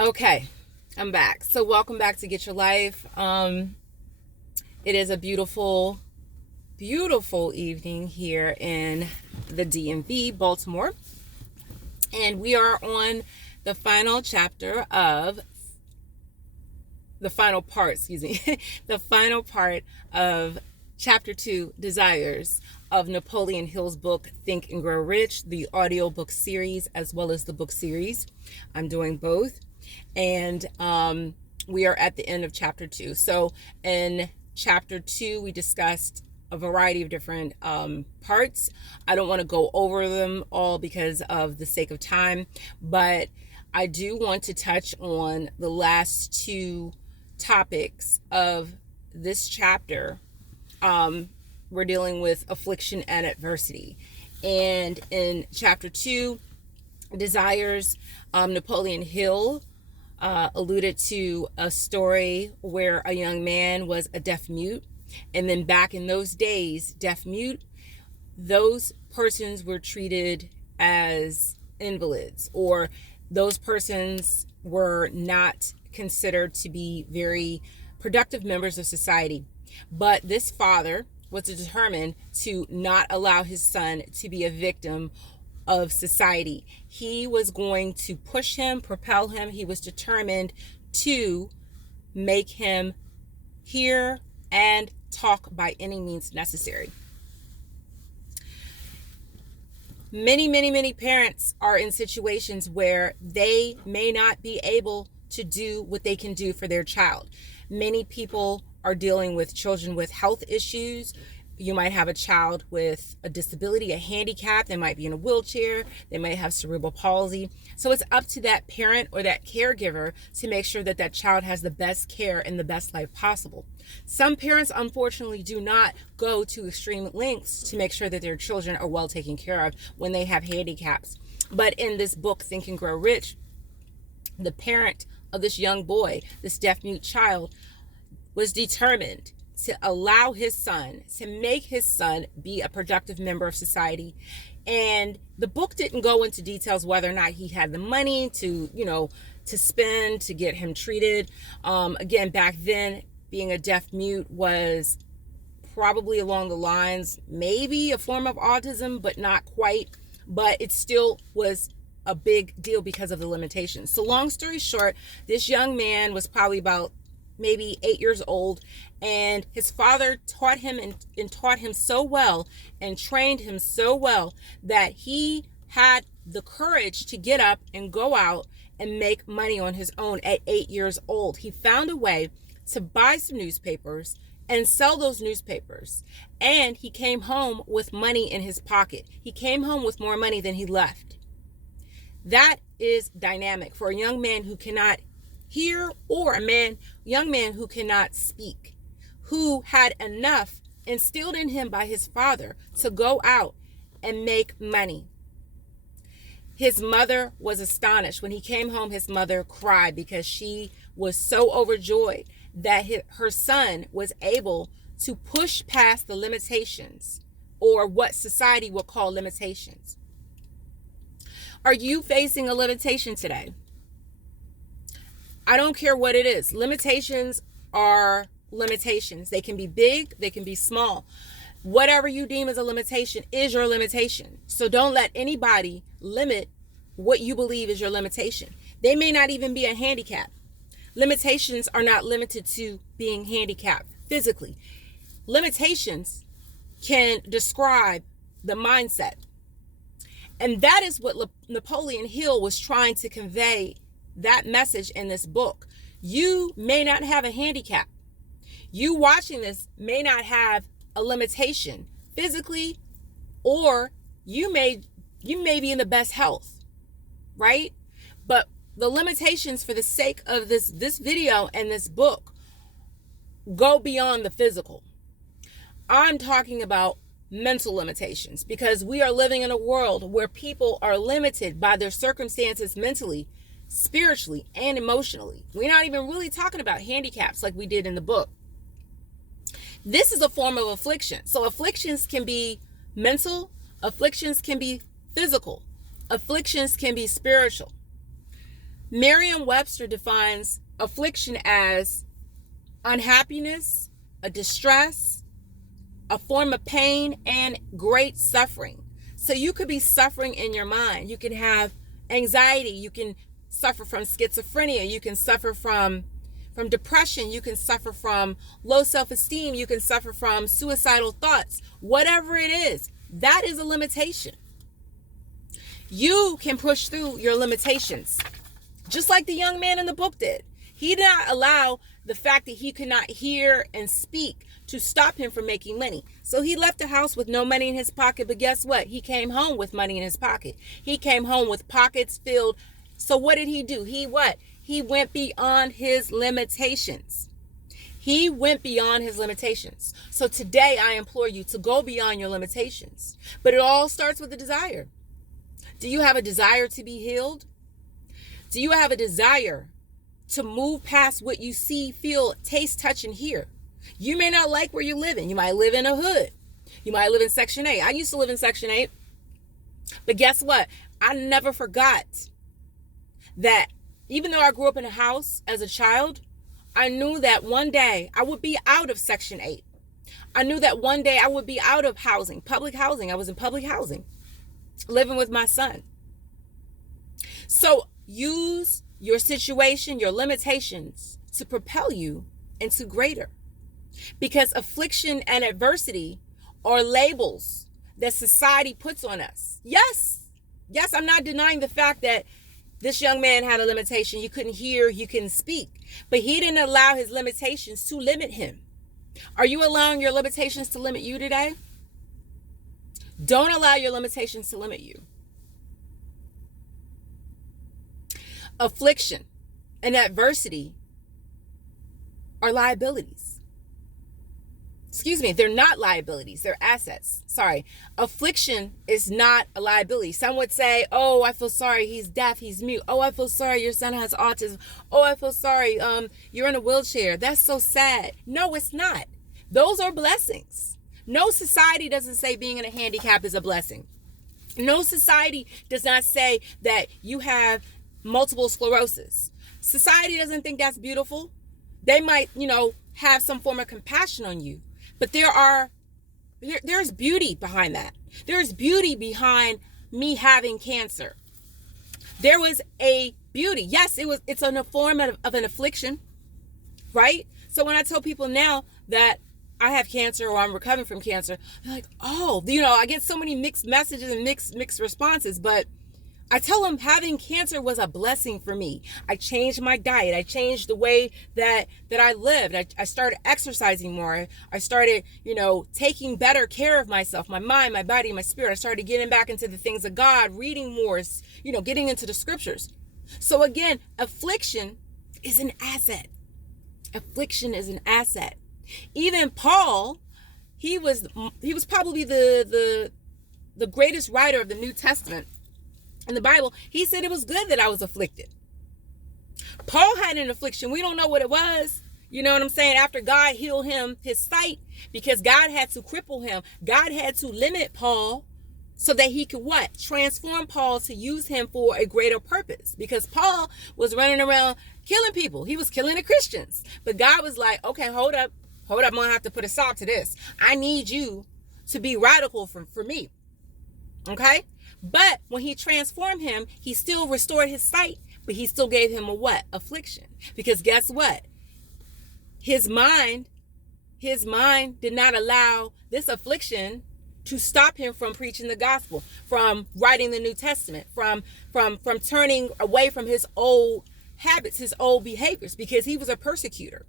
Okay, I'm back. So welcome back to Get Your Life. It is a beautiful, beautiful evening here in the DMV, Baltimore. And we are on the final chapter of the final part, the final part of chapter 2, Desires, of Napoleon Hill's book, Think and Grow Rich, the audiobook series, as well as the book series. I'm doing both. And we are at the end of chapter 2. So in chapter 2, we discussed a variety of different parts. I don't want to go over them all because of the sake of time, but I do want to touch on the last two topics of this chapter. We're dealing with affliction and adversity. And in chapter 2, Desires, Napoleon Hill alluded to a story where a young man was a deaf mute. And then back in those days, deaf mute, those persons were treated as invalids, or those persons were not considered to be very productive members of society. But this father was determined to not allow his son to be a victim of society. He was going to push him, propel him. He was determined to make him hear and talk by any means necessary. Many parents are in situations where they may not be able to do what they can do for their child. Many people are dealing with children with health issues. You might have a child with a disability, a handicap. They might be in a wheelchair. They might have cerebral palsy. So it's up to that parent or that caregiver to make sure that that child has the best care and the best life possible. Some parents, unfortunately, do not go to extreme lengths to make sure that their children are well taken care of when they have handicaps. But in this book, Think and Grow Rich, the parent of this young boy, this deaf-mute child, was determined to allow his son, to make his son be a productive member of society. And the book didn't go into details whether or not he had the money to spend to get him treated. Again, back then, being a deaf mute was probably along the lines, maybe a form of autism, but not quite. But it still was a big deal because of the limitations. So long story short, this young man was probably about maybe 8 years old, and his father taught him and taught him so well and trained him so well that he had the courage to get up and go out and make money on his own at 8 years old. He found a way to buy some newspapers and sell those newspapers, and he came home with money in his pocket. He came home with more money than he left. That is dynamic for a young man who cannot hear, or a young man who cannot speak, who had enough instilled in him by his father to go out and make money. His mother was astonished. When he came home, his mother cried because she was so overjoyed that her son was able to push past the limitations, or what society would call limitations. Are you facing a limitation today? I don't care what it is. Limitations are limitations. They can be big, they can be small. Whatever you deem as a limitation is your limitation. So don't let anybody limit what you believe is your limitation. They may not even be a handicap. Limitations are not limited to being handicapped physically. Limitations can describe the mindset. And that is what Napoleon Hill was trying to convey, that message in this book. You may not have a handicap. You watching this may not have a limitation physically, or you may be in the best health, right? But the limitations, for the sake of this video and this book, go beyond the physical. I'm talking about mental limitations, because we are living in a world where people are limited by their circumstances mentally, spiritually, and emotionally. We're not even really talking about handicaps like we did in the book. This is a form of affliction. So afflictions can be mental, afflictions can be physical, afflictions can be spiritual. Merriam-Webster defines affliction as unhappiness, a distress, a form of pain, and great suffering. So you could be suffering in your mind. You can have anxiety. You can suffer from schizophrenia. You can suffer from depression. You can suffer from low self-esteem. You can suffer from suicidal thoughts. Whatever it is, that is a limitation. You can push through your limitations, just like the young man in the book did. He did not allow the fact that he could not hear and speak to stop him from making money. So he left the house with no money in his pocket, but guess what? He came home with money in his pocket. He came home with pockets filled. So what did he do? He went beyond his limitations. He went beyond his limitations. So today I implore you to go beyond your limitations. But it all starts with a desire. Do you have a desire to be healed? Do you have a desire to move past what you see, feel, taste, touch, and hear? You may not like where you're living. You might live in a hood. You might live in Section 8. I used to live in Section 8. But guess what? I never forgot that even though I grew up in a house as a child, I knew that one day I would be out of Section 8. I knew that one day I would be out of housing, public housing. I was in public housing, living with my son. So use your situation, your limitations to propel you into greater. Because affliction and adversity are labels that society puts on us. Yes, I'm not denying the fact that this young man had a limitation. You couldn't hear, you couldn't speak. But he didn't allow his limitations to limit him. Are you allowing your limitations to limit you today? Don't allow your limitations to limit you. Affliction and adversity are liabilities. Excuse me, they're not liabilities, they're assets. Sorry. Affliction is not a liability. Some would say, oh, I feel sorry, he's deaf, he's mute. Oh, I feel sorry, your son has autism. Oh, I feel sorry, you're in a wheelchair. That's so sad. No, it's not. Those are blessings. No society doesn't say being in a handicap is a blessing. No society does not say that you have multiple sclerosis. Society doesn't think that's beautiful. They might, have some form of compassion on you. But there's beauty behind that. There's beauty behind me having cancer. There was a beauty. Yes, it's a form of an affliction, right? So when I tell people now that I have cancer or I'm recovering from cancer, they're like, oh, I get so many mixed messages and mixed responses, but I tell them having cancer was a blessing for me. I changed my diet. I changed the way that I lived. I started exercising more. I started, taking better care of myself, my mind, my body, my spirit. I started getting back into the things of God, reading more, getting into the scriptures. So again, affliction is an asset. Affliction is an asset. Even Paul, he was probably the greatest writer of the New Testament. In the Bible, he said it was good that I was afflicted. Paul had an affliction. We don't know what it was. You know what I'm saying? After God healed him, his sight, because God had to cripple him. God had to limit Paul so that he could what? Transform Paul to use him for a greater purpose. Because Paul was running around killing people. He was killing the Christians. But God was like, okay, hold up. I'm going to have to put a stop to this. I need you to be radical for me. Okay? But when he transformed him, he still restored his sight, but he still gave him a what? Affliction. Because guess what? His mind did not allow this affliction to stop him from preaching the gospel, from writing the New Testament, from turning away from his old habits, his old behaviors, because he was a persecutor.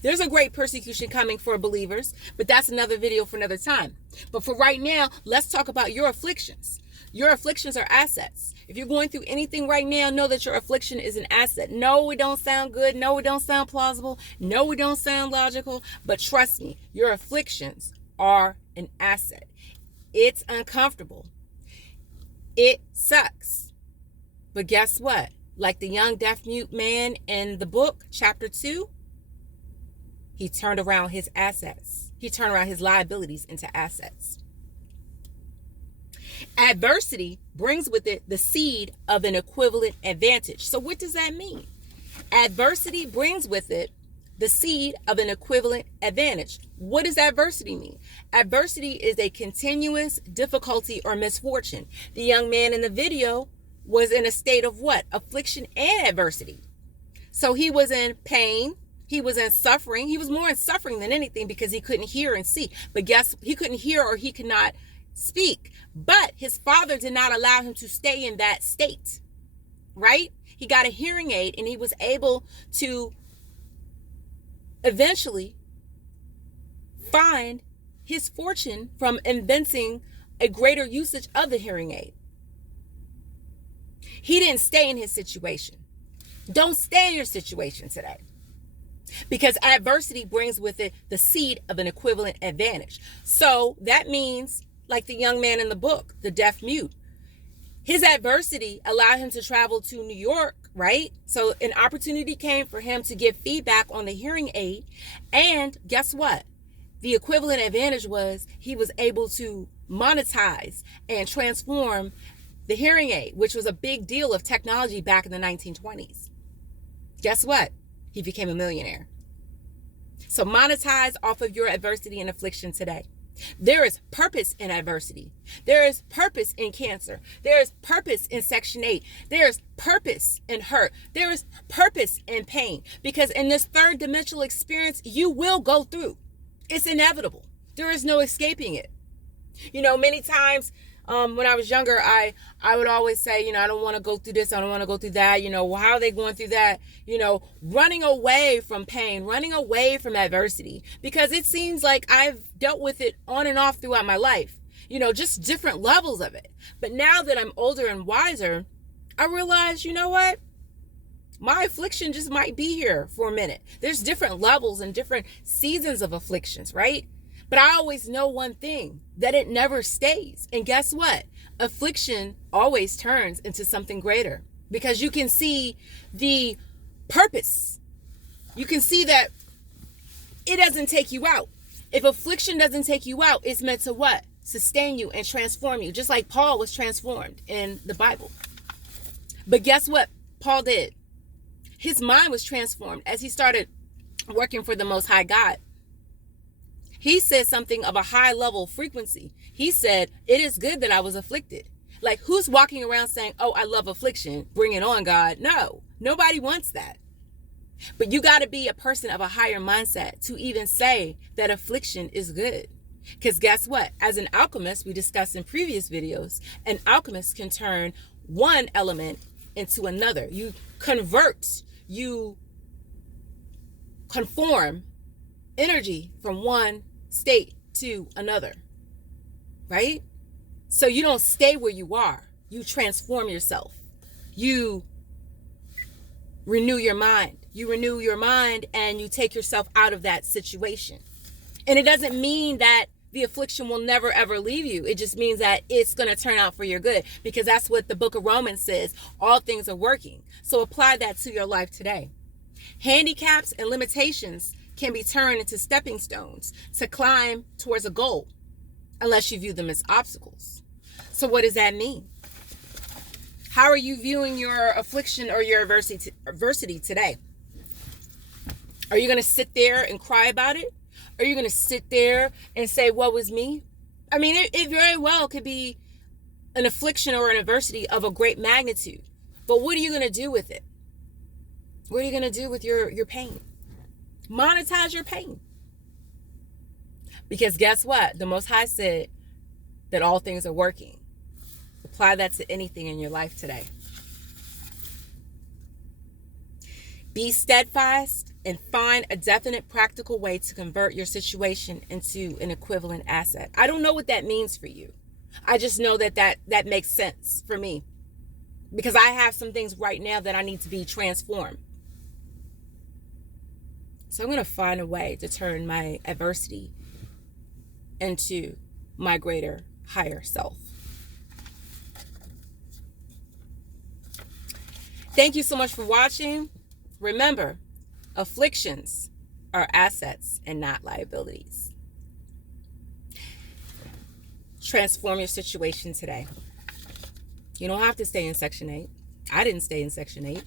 There's a great persecution coming for believers, but that's another video for another time. But for right now, let's talk about your afflictions. Your afflictions are assets. If you're going through anything right now, know that your affliction is an asset. No, it don't sound good. No, it don't sound plausible. No, it don't sound logical. But trust me, your afflictions are an asset. It's uncomfortable. It sucks. But guess what? Like the young deaf mute man in the book, chapter 2, he turned around his assets. He turned around his liabilities into assets. Adversity brings with it the seed of an equivalent advantage. So what does that mean? Adversity brings with it the seed of an equivalent advantage. What does adversity mean? Adversity is a continuous difficulty or misfortune. The young man in the video was in a state of what? Affliction and adversity. So he was in pain. He was in suffering. He was more in suffering than anything because he couldn't hear and see. But he couldn't hear or he could not speak. But his father did not allow him to stay in that state, right? He got a hearing aid and he was able to eventually find his fortune from inventing a greater usage of the hearing aid. He didn't stay in his situation. Don't stay in your situation today, because adversity brings with it the seed of an equivalent advantage. So that means, like the young man in the book, the deaf mute, his adversity allowed him to travel to New York, right? So an opportunity came for him to give feedback on the hearing aid. And guess what? The equivalent advantage was he was able to monetize and transform the hearing aid, which was a big deal of technology back in the 1920s. Guess what? He became a millionaire. So monetize off of your adversity and affliction today. There is purpose in adversity. There is purpose in cancer. There is purpose in Section 8. There is purpose in hurt. There is purpose in pain. Because in this third dimensional experience, you will go through. It's inevitable. There is no escaping it. You know, many times when I was younger, I would always say, I don't want to go through this. I don't want to go through that. Well, how are they going through that? Running away from pain, running away from adversity, because it seems like I've dealt with it on and off throughout my life, just different levels of it. But now that I'm older and wiser, I realize, what? My affliction just might be here for a minute. There's different levels and different seasons of afflictions, right? But I always know one thing, that it never stays. And guess what? Affliction always turns into something greater, because you can see the purpose. You can see that it doesn't take you out. If affliction doesn't take you out, it's meant to what? Sustain you and transform you, just like Paul was transformed in the Bible. But guess what Paul did? His mind was transformed as he started working for the Most High God. He said something of a high level frequency. He said, it is good that I was afflicted. Like, who's walking around saying, oh, I love affliction, bring it on, God? No, nobody wants that. But you got to be a person of a higher mindset to even say that affliction is good. Because guess what? As an alchemist, we discussed in previous videos, an alchemist can turn one element into another. You convert, you conform energy from one state to another, right? So you don't stay where you are. You transform yourself. You renew your mind. You renew your mind and you take yourself out of that situation. And it doesn't mean that the affliction will never ever leave you. It just means that it's going to turn out for your good, because that's what the book of Romans says. All things are working. So apply that to your life today. Handicaps and limitations can be turned into stepping stones to climb towards a goal, unless you view them as obstacles. So what does that mean? How are you viewing your affliction or your adversity today? Are you going to sit there and cry about it? Are you going to sit there and say, what was me? I mean, it very well could be an affliction or an adversity of a great magnitude. But what are you going to do with it? What are you going to do with your pain? Monetize your pain. Because guess what? The Most High said that all things are working. Apply that to anything in your life today. Be steadfast and find a definite practical way to convert your situation into an equivalent asset. I don't know what that means for you. I just know that makes sense for me, because I have some things right now that I need to be transformed. So I'm going to find a way to turn my adversity into my greater, higher self. Thank you so much for watching. Remember, afflictions are assets and not liabilities. Transform your situation today. You don't have to stay in Section 8. I didn't stay in Section 8.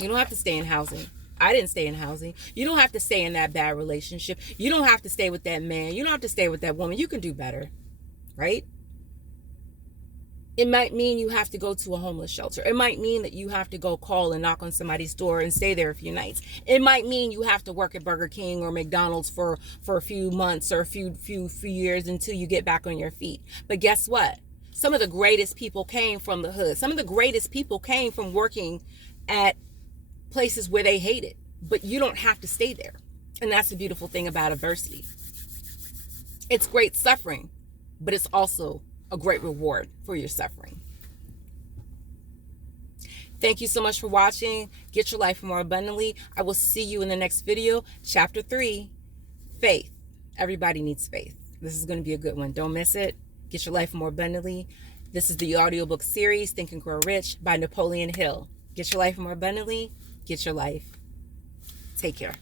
You don't have to stay in housing. I didn't stay in housing. You don't have to stay in that bad relationship. You don't have to stay with that man. You don't have to stay with that woman. You can do better, right? It might mean you have to go to a homeless shelter. It might mean that you have to go call and knock on somebody's door and stay there a few nights. It might mean you have to work at Burger King or McDonald's for a few months or a few years until you get back on your feet. But guess what? Some of the greatest people came from the hood. Some of the greatest people came from working at places where they hate it. But you don't have to stay there. And that's the beautiful thing about adversity. It's great suffering, but it's also a great reward for your suffering. Thank you so much for watching. Get your life more abundantly. I will see you in the next video. Chapter 3, faith. Everybody needs faith. This is going to be a good one. Don't miss it. Get your life more abundantly. This is the audiobook series, Think and Grow Rich by Napoleon Hill. Get your life more abundantly. Get your life. Take care.